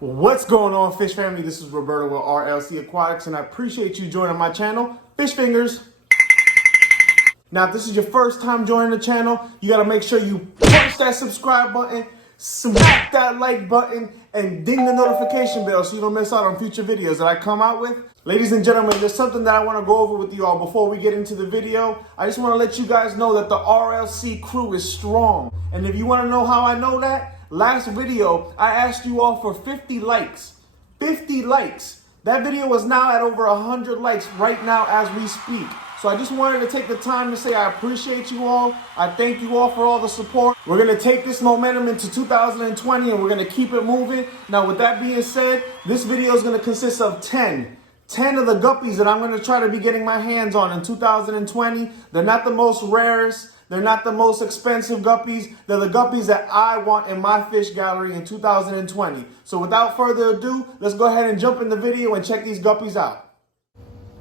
What's going on, fish family? This is Roberto with RLC Aquatics, and I appreciate you joining my channel, Fish Fingers. Now, if this is your first time joining the channel, you gotta make sure you punch that subscribe button, smack that like button, and ding the notification bell so you don't miss out on future videos that I come out with. Ladies and gentlemen, there's something that I wanna go over with you all before we get into the video. I just wanna let you guys know that the RLC crew is strong. And if you wanna know how I know that, last video, I asked you all for 50 likes. 50 likes. That video is now at over 100 likes right now as we speak. So I just wanted to take the time to say I appreciate you all. I thank you all for all the support. We're going to take this momentum into 2020 and we're going to keep it moving. Now, with that being said, this video is going to consist of 10 of the guppies that I'm going to try to be getting my hands on in 2020. They're not the most rarest. They're not the most expensive guppies. They're the guppies that I want in my fish gallery in 2020. So without further ado, let's go ahead and jump in the video and check these guppies out.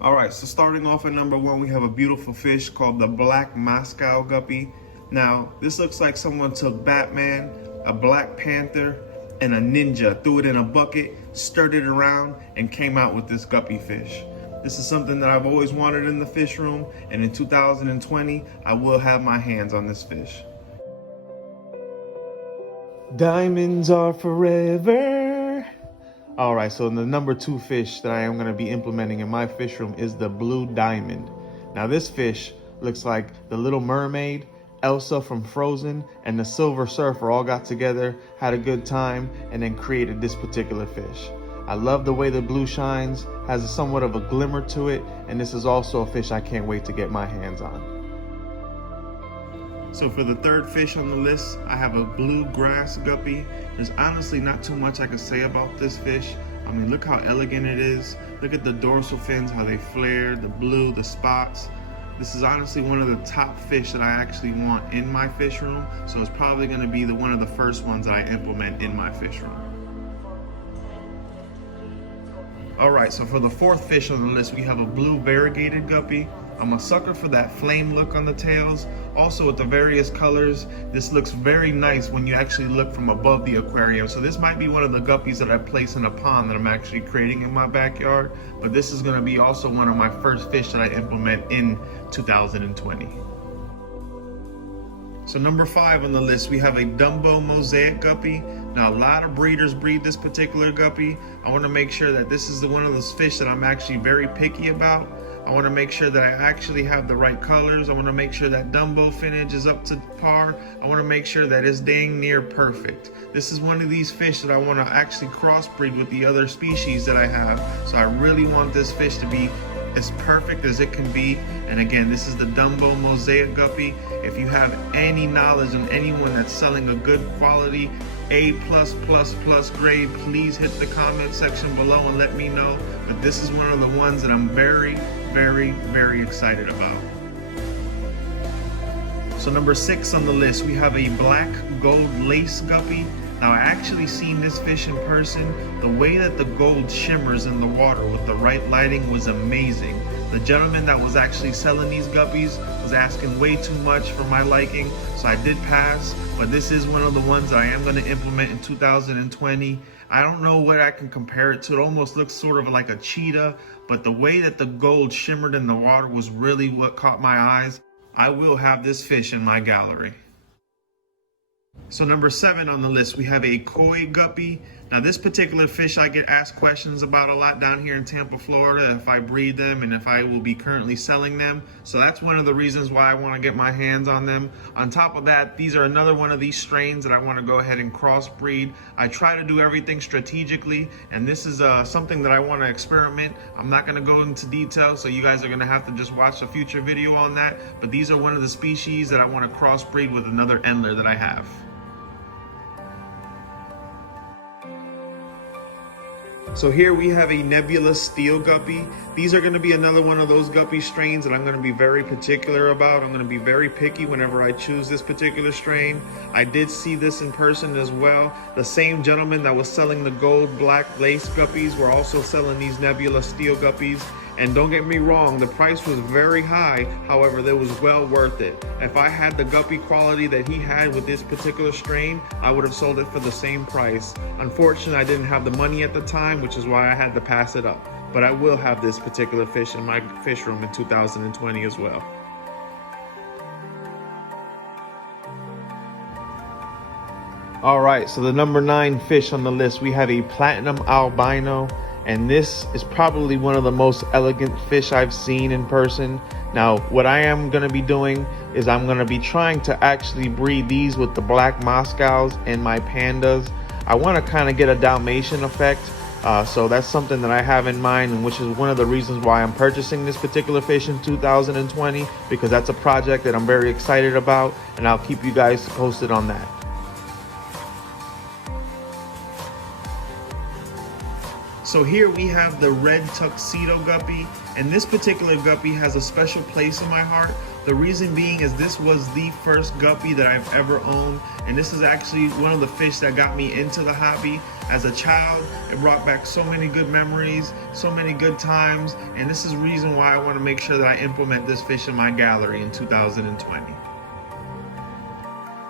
All right, so starting off at number one, we have a beautiful fish called the Black Moscow Guppy. Now, this looks like someone took Batman, a Black Panther, and a ninja, threw it in a bucket, stirred it around, and came out with this guppy fish. This is something that I've always wanted in the fish room, and in 2020, I will have my hands on this fish. Diamonds are forever. All right, so the number two fish that I am going to be implementing in my fish room is the blue diamond. Now this fish looks like the Little Mermaid, Elsa from Frozen, and the Silver Surfer all got together, had a good time, and then created this particular fish. I love the way the blue shines, has somewhat of a glimmer to it, and this is also a fish I can't wait to get my hands on. So for the third fish on the list, I have a Bluegrass Guppy. There's honestly not too much I can say about this fish. I mean, look how elegant it is. Look at the dorsal fins, how they flare, the blue, the spots. This is honestly one of the top fish that I actually want in my fish room. So it's probably gonna be one of the first ones that I implement in my fish room. All right, so for the fourth fish on the list, we have a blue Variegated Guppy. I'm a sucker for that flame look on the tails. Also with the various colors, this looks very nice when you actually look from above the aquarium. So this might be one of the guppies that I place in a pond that I'm actually creating in my backyard. But this is gonna be also one of my first fish that I implement in 2020. So number 5 on the list, we have a Dumbo Mosaic Guppy. Now, a lot of breeders breed this particular guppy. I want to make sure that this is one of those fish that I'm actually very picky about. I want to make sure that I actually have the right colors. I want to make sure that Dumbo finnage is up to par. I want to make sure that it's dang near perfect. This is one of these fish that I want to actually crossbreed with the other species that I have. So I really want this fish to be as perfect as it can be. And again, this is the Dumbo Mosaic Guppy. If you have any knowledge on anyone that's selling a good quality A+++ grade, please hit the comment section below and let me know. But this is one of the ones that I'm very excited about. So number 6 on the list, we have a black gold lace guppy. Now, I actually seen this fish in person. The way that the gold shimmers in the water with the right lighting was amazing. The gentleman that was actually selling these guppies was asking way too much for my liking, so I did pass, but this is one of the ones that I am going to implement in 2020. I don't know what I can compare it to. It almost looks sort of like a cheetah, but the way that the gold shimmered in the water was really what caught my eyes. I will have this fish in my gallery. So number 7 on the list, we have a Koi Guppy. Now this particular fish I get asked questions about a lot down here in Tampa, Florida, if I breed them and if I will be currently selling them. So that's one of the reasons why I want to get my hands on them. On top of that, these are another one of these strains that I want to go ahead and crossbreed. I try to do everything strategically, and this is something that I want to experiment. I'm not going to go into detail, so you guys are going to have to just watch a future video on that. But these are one of the species that I want to crossbreed with another endler that I have. So here we have a Nebula Steel Guppy. These are going to be another one of those guppy strains that I'm going to be very particular about. I'm going to be very picky whenever I choose this particular strain. I did see this in person as well. The same gentleman that was selling the gold black lace guppies were also selling these Nebula Steel Guppies. And don't get me wrong, the price was very high. However, it was well worth it. If I had the guppy quality that he had with this particular strain, I would have sold it for the same price. Unfortunately, I didn't have the money at the time, which is why I had to pass it up. But I will have this particular fish in my fish room in 2020 as well. All right, so the number 9 fish on the list, we have a platinum albino, and this is probably one of the most elegant fish I've seen in person. Now, what I am gonna be doing is I'm gonna be trying to actually breed these with the black Moscows and my pandas. I wanna kind of get a Dalmatian effect, so that's something that I have in mind, and which is one of the reasons why I'm purchasing this particular fish in 2020, because that's a project that I'm very excited about, and I'll keep you guys posted on that. So here we have the red Tuxedo Guppy, and this particular guppy has a special place in my heart. The reason being is this was the first guppy that I've ever owned, and this is actually one of the fish that got me into the hobby. As a child, it brought back so many good memories, so many good times, and this is the reason why I want to make sure that I implement this fish in my gallery in 2020.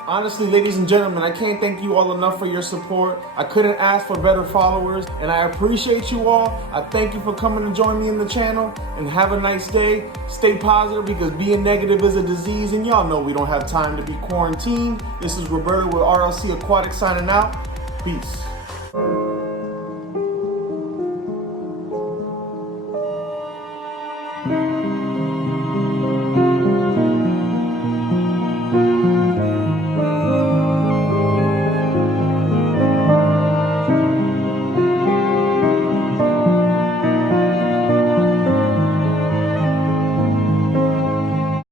Honestly, ladies and gentlemen, I can't thank you all enough for your support. I couldn't ask for better followers, and I appreciate you all. I thank you for coming to join me in the channel, and have a nice day. Stay positive, because being negative is a disease, and y'all know we don't have time to be quarantined. This is Roberto with RLC Aquatics signing out. Peace.